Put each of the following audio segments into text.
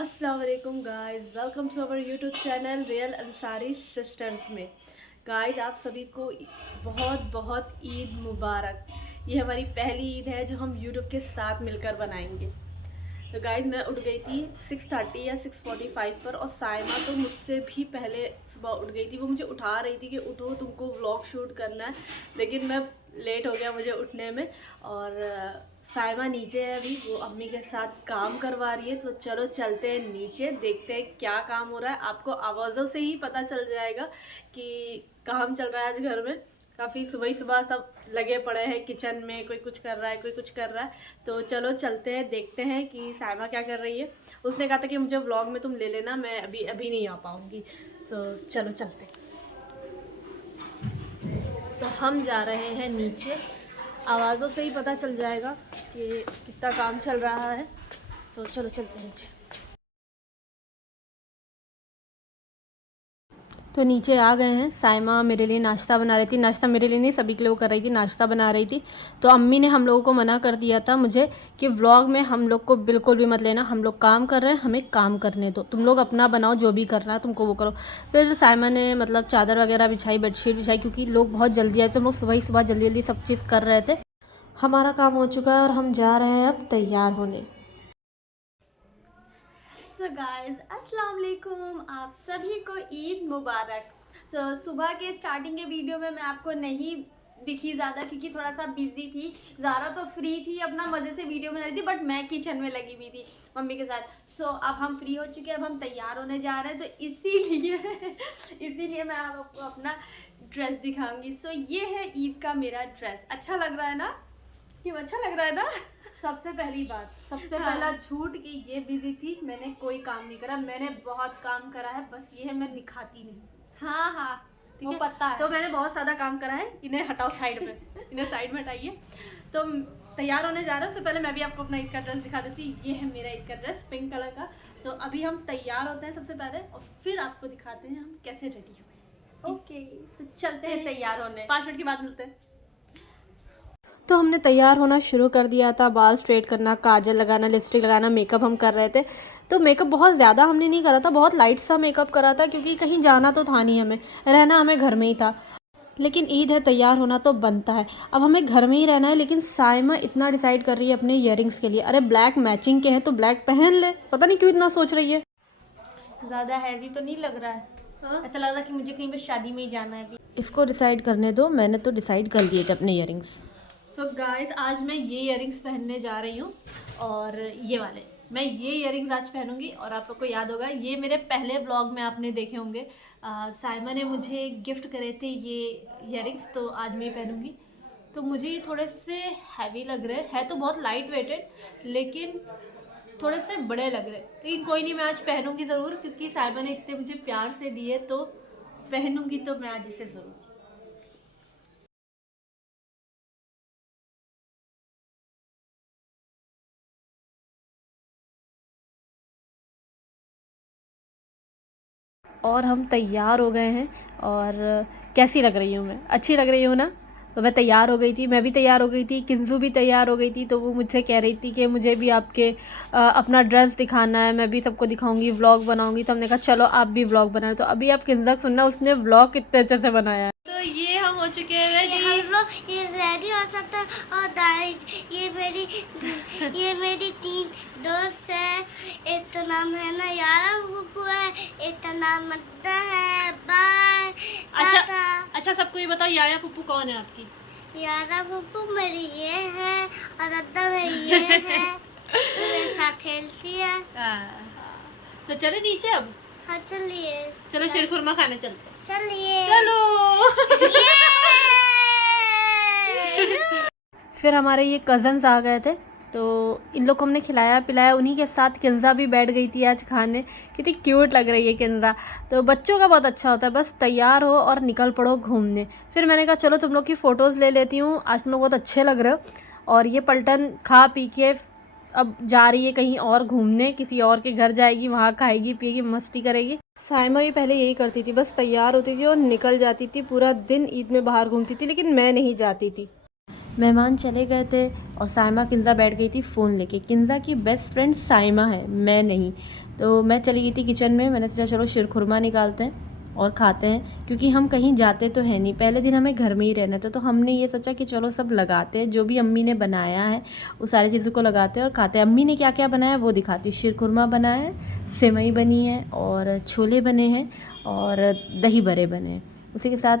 अस्सलाम वालेकुम guys, welcome to our YouTube channel real Ansari sisters में। गाइस, आप सभी को बहुत बहुत ईद मुबारक। ये हमारी पहली ईद है जो हम यूट्यूब के साथ मिलकर बनाएंगे। तो गाइस, मैं उठ गई थी 6:30 या 6:45 पर, और साइमा तो मुझसे भी पहले सुबह उठ गई थी। वो मुझे उठा रही थी कि उठो, तुमको व्लॉग शूट करना है, लेकिन मैं लेट हो गया मुझे उठने में। और साइमा नीचे है, अभी वो अम्मी के साथ काम करवा रही है। तो चलो चलते हैं नीचे, देखते हैं क्या काम हो रहा है। आपको आवाज़ों से ही पता चल जाएगा कि काम चल रहा है आज घर में। काफ़ी सुबह ही सुबह सब लगे पड़े हैं किचन में, कोई कुछ कर रहा है, कोई कुछ कर रहा है। तो चलो चलते हैं, देखते हैं कि साइमा क्या कर रही है। उसने कहा था कि मुझे व्लॉग में तुम ले लेना, मैं अभी नहीं आ पाऊँगी। तो चलो चलते हैं। तो हम जा रहे हैं नीचे, आवाज़ों से ही पता चल जाएगा कि कितना काम चल रहा है। तो चलो चलते हैं नीचे। तो नीचे आ गए हैं। साइमा मेरे लिए नाश्ता बना रही थी। नाश्ता मेरे लिए नहीं, सभी के लिए वो कर रही थी, नाश्ता बना रही थी। तो अम्मी ने हम लोगों को मना कर दिया था मुझे कि व्लॉग में हम लोग को बिल्कुल भी मत लेना, हम लोग काम कर रहे हैं, हमें काम करने दो, तुम लोग अपना बनाओ, जो भी करना है तुमको वो करो। फिर साइमा ने मतलब चादर वगैरह बिछाई, बेडशीट बिछाई, क्योंकि लोग बहुत जल्दी आए थे। हम लोग सुबह ही सुबह जल्दी जल्दी सब चीज़ कर रहे थे। हमारा काम हो चुका है और हम जा रहे हैं अब तैयार होने। सो गाइस, अस्सलाम वालेकुम, आप सभी को ईद मुबारक। सुबह के स्टार्टिंग के वीडियो में मैं आपको नहीं दिखी ज़्यादा, क्योंकि थोड़ा सा बिजी थी। ज़ारा तो फ्री थी, अपना मज़े से वीडियो बना रही थी, बट मैं किचन में लगी हुई थी मम्मी के साथ। अब हम फ्री हो चुके हैं, अब हम तैयार होने जा रहे हैं। तो इसीलिए मैं आपको अपना ड्रेस दिखाऊंगी। ये है ईद का मेरा ड्रेस। अच्छा लग रहा है ना? क्यों अच्छा लग रहा है ना? सबसे पहली बात, सबसे पहला झूठ कि ये बिजी थी, मैंने कोई काम नहीं करा। मैंने बहुत काम करा है, बस ये है मैं दिखाती नहीं। हाँ हाँ, ठीक है, पता है। तो मैंने बहुत ज़्यादा काम करा है। इन्हें हटाओ साइड में, इन्हें साइड में हटाइए। तो तैयार होने जा रहे हैं। उससे पहले मैं भी आपको अपना ईद का ड्रेस दिखा देती। ये है मेरा ईद का ड्रेस, पिंक कलर का। तो अभी हम तैयार होते हैं सबसे पहले, और फिर आपको दिखाते हैं हम कैसे रेडी हुए। ओके, तो चलते हैं तैयार होने। 5 मिनट के बाद मिलते हैं। तो हमने तैयार होना शुरू कर दिया था। बाल स्ट्रेट करना, काजल लगाना, लिपस्टिक लगाना, मेकअप हम कर रहे थे। तो मेकअप बहुत ज़्यादा हमने नहीं करा था, बहुत लाइट सा मेकअप करा था, क्योंकि कहीं जाना तो था नहीं, हमें रहना हमें घर में ही था। लेकिन ईद है, तैयार होना तो बनता है। अब हमें घर में ही रहना है, लेकिन साइमा इतना डिसाइड कर रही है अपने ईयरिंग्स के लिए। अरे ब्लैक मैचिंग के हैं तो ब्लैक पहन ले, पता नहीं क्यों इतना सोच रही है। ज़्यादा हैवी तो नहीं लग रहा है? हाँ? ऐसा लग रहा है कि मुझे कहीं बस शादी में ही जाना है। इसको डिसाइड करने दो, मैंने तो डिसाइड कर लिए थे अपने ईयरिंग्स। तो गाइस, आज मैं ये इयरिंग्स पहनने जा रही हूँ, और ये वाले मैं ये इयरिंग्स आज पहनूंगी। और आप लोग को याद होगा, ये मेरे पहले व्लॉग में आपने देखे होंगे। साइमा ने मुझे गिफ्ट करे थे ये इयरिंग्स, तो आज मैं ये पहनूंगी। तो मुझे ये थोड़े से हैवी लग रहे हैं, है तो बहुत लाइट वेटेड, लेकिन थोड़े से बड़े लग रहे हैं। लेकिन कोई नहीं, मैं आज पहनूंगी ज़रूर, क्योंकि साइमा ने इतने मुझे प्यार से दिए, तो पहनूंगी तो मैं आज इसे ज़रूर। और हम तैयार हो गए हैं। और कैसी लग रही हूँ मैं? अच्छी लग रही हूँ ना? तो मैं तैयार हो गई थी, मैं भी तैयार हो गई थी, किंजू भी तैयार हो गई थी। तो वो मुझसे कह रही थी कि मुझे भी आपके अपना ड्रेस दिखाना है, मैं भी सबको दिखाऊंगी, व्लॉग बनाऊंगी। तो हमने कहा चलो आप भी व्लॉग बनाए। तो अभी आप किंजा सुनना, उसने व्लॉग कितने अच्छे से बनाया है। तो ये हम हो चुके हैं रेडी। हम लोग ये रेडी हो सकते हैं। और गाइस, ये मेरी 3 दोस्त है। एक का नाम है ना यारा पप्पू है, एक का नाम मत्ता है। बाय। अच्छा, सबको ये बताओ, याया पप्पू कौन है आपकी? यारा पप्पू मेरी ये है, और अद्दा मेरी ये है। मेरे साथ खेलती है। तो चलो नीचे अब। हाँ चलिए, चलो शीर खुरमा खाने चलते। चलिए चलो। फिर हमारे ये कज़न्स आ गए थे, तो इन लोग को हमने खिलाया पिलाया। उन्हीं के साथ किंजा भी बैठ गई थी आज खाने। कितनी क्यूट लग रही है किंजा। तो बच्चों का बहुत अच्छा होता है, बस तैयार हो और निकल पड़ो घूमने। फिर मैंने कहा चलो तुम लोग की फ़ोटोज़ ले लेती हूँ, आज तुम लोग बहुत अच्छे लग रहे हो। और ये पलटन खा पी के अब जा रही है कहीं और घूमने, किसी और के घर जाएगी, वहाँ खाएगी पिएगी, मस्ती करेगी। साइमा भी पहले यही करती थी, बस तैयार होती थी और निकल जाती थी, पूरा दिन ईद में बाहर घूमती थी। लेकिन मैं नहीं जाती थी। मेहमान चले गए थे और साइमा किंजा बैठ गई थी फ़ोन लेके। किंजा की बेस्ट फ्रेंड साइमा है, मैं नहीं। तो मैं चली गई थी किचन में, मैंने सोचा चलो शीरखुरमा निकालते हैं और खाते हैं, क्योंकि हम कहीं जाते तो है नहीं, पहले दिन हमें घर में ही रहना था। तो हमने ये सोचा कि चलो सब लगाते हैं, जो भी अम्मी ने बनाया है वो सारी चीज़ों को लगाते हैं और खाते हैं। अम्मी ने क्या क्या बनाया वो दिखाती हूँ। शीरखुरमा बना है, सेवई बनी है और छोले बने हैं और दही बड़े बने हैं। उसी के साथ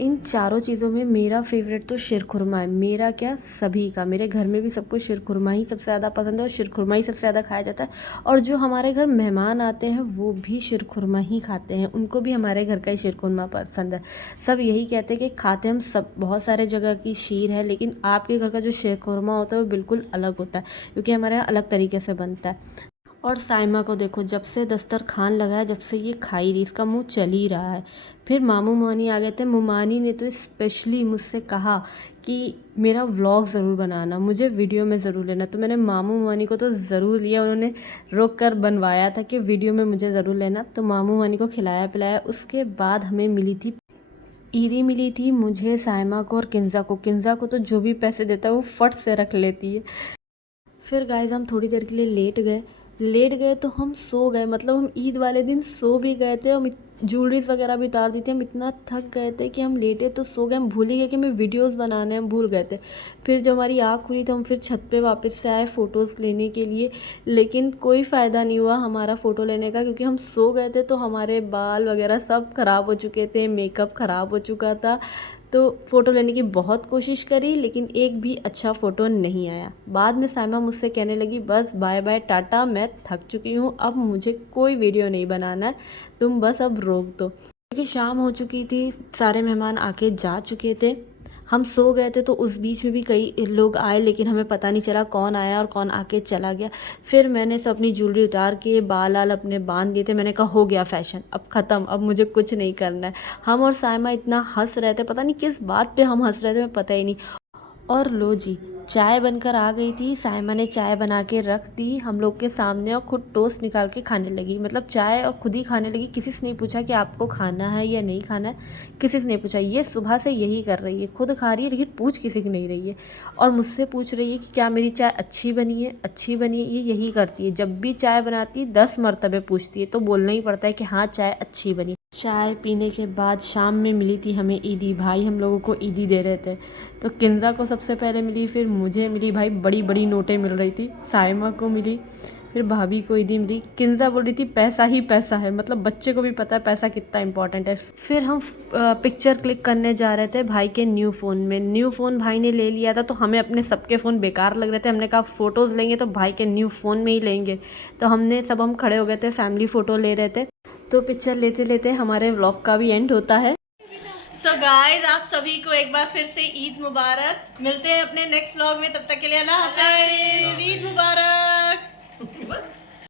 इन चारों चीज़ों में मेरा फेवरेट तो शीरखुरमा है। मेरा क्या, सभी का, मेरे घर में भी सबको शीरखुरमा ही सबसे ज़्यादा पसंद है और शीरखुरमा ही सबसे ज़्यादा खाया जाता है। और जो हमारे घर मेहमान आते हैं वो भी शीरखुरमा ही खाते हैं, उनको भी हमारे घर का ही शीरखुरमा पसंद है। सब यही कहते हैं कि खाते हम सब बहुत सारे जगह की शीर है, लेकिन आपके घर का जो शीरखुरमा होता है वो बिल्कुल अलग होता है, क्योंकि हमारे यहाँ अलग तरीके से बनता है। और साइमा को देखो, जब से दस्तरखान लगा है, जब से ये खाई रही, इसका मुंह चल ही रहा है। फिर मामू मानी आ गए थे। मुमानी ने तो स्पेशली मुझसे कहा कि मेरा व्लॉग ज़रूर बनाना, मुझे वीडियो में ज़रूर लेना। तो मैंने मामू मानी को तो ज़रूर लिया, उन्होंने रोक कर बनवाया था कि वीडियो में मुझे ज़रूर लेना। तो मामू मानी को खिलाया पिलाया। उसके बाद हमें मिली थी ईदी, मिली थी मुझे, साइमा को और किंजा को। किंजा को तो जो भी पैसे देता है वो फट से रख लेती है। फिर गाइस हम थोड़ी देर के लिए लेट गए तो हम सो गए। मतलब हम ईद वाले दिन सो भी गए थे, हम ज्वेलरीज वगैरह भी उतार दी थी। हम इतना थक गए थे कि हम लेटे तो सो गए, हम भूल ही गए कि हमें वीडियोस बनाने हम भूल गए थे। फिर जब हमारी आँख खुली तो हम फिर छत पे वापस से आए फ़ोटोज़ लेने के लिए, लेकिन कोई फ़ायदा नहीं हुआ हमारा फ़ोटो लेने का, क्योंकि हम सो गए थे। तो हमारे बाल वगैरह सब ख़राब हो चुके थे, मेकअप ख़राब हो चुका था। तो फ़ोटो लेने की बहुत कोशिश करी, लेकिन एक भी अच्छा फ़ोटो नहीं आया। बाद में साइमा मुझसे कहने लगी, बस बाय बाय टाटा, मैं थक चुकी हूँ, अब मुझे कोई वीडियो नहीं बनाना है, तुम बस अब रोक दो। क्योंकि शाम हो चुकी थी, सारे मेहमान आके जा चुके थे, हम सो गए थे। तो उस बीच में भी कई लोग आए, लेकिन हमें पता नहीं चला कौन आया और कौन आके चला गया। फिर मैंने सब अपनी ज्वेलरी उतार के बाल आल अपने बांध दिए थे। मैंने कहा हो गया फ़ैशन, अब ख़त्म, अब मुझे कुछ नहीं करना है। हम और साइमा इतना हंस रहे थे, पता नहीं किस बात पे हम हंस रहे थे, हमें पता ही नहीं। और लो जी, चाय बनकर आ गई थी। साइमा ने चाय बना के रख दी हम लोग के सामने और खुद टोस्ट निकाल के खाने लगी। मतलब चाय और खुद ही खाने लगी, किसी से नहीं पूछा कि आपको खाना है या नहीं खाना है, किसी से नहीं पूछा। ये सुबह से यही कर रही है, खुद खा रही है लेकिन पूछ किसी की नहीं रही है। और मुझसे पूछ रही है कि क्या मेरी चाय अच्छी बनी है, अच्छी बनी है। ये यही करती है, जब भी चाय बनाती है 10 मरतबे पूछती है, तो बोलना ही पड़ता है कि हाँ चाय अच्छी बनी। चाय पीने के बाद शाम में मिली थी हमें ईदी। भाई हम लोगों को ईदी दे रहे थे। तो किंजा को सबसे पहले मिली, फिर मुझे मिली। भाई बड़ी बड़ी नोटें मिल रही थी। साइमा को मिली, फिर भाभी को ईदी मिली। किंजा बोल रही थी पैसा ही पैसा है, मतलब बच्चे को भी पता है पैसा कितना इंपॉर्टेंट है। फिर हम पिक्चर क्लिक करने जा रहे थे भाई के न्यू फ़ोन में। न्यू फ़ोन भाई ने ले लिया था, तो हमें अपने सबके फ़ोन बेकार लग रहे थे। हमने कहा फ़ोटोज़ लेंगे तो भाई के न्यू फ़ोन में ही लेंगे। तो हम खड़े हो गए थे, फैमिली फ़ोटो ले रहे थे। तो पिक्चर लेते लेते हमारे व्लॉग का भी एंड होता है। सो गाइस, आप सभी को एक बार फिर से ईद मुबारक। मिलते हैं अपने नेक्स्ट व्लॉग में, तब तक के लिए अल्लाह हाफ़िज़। ईद मुबारक।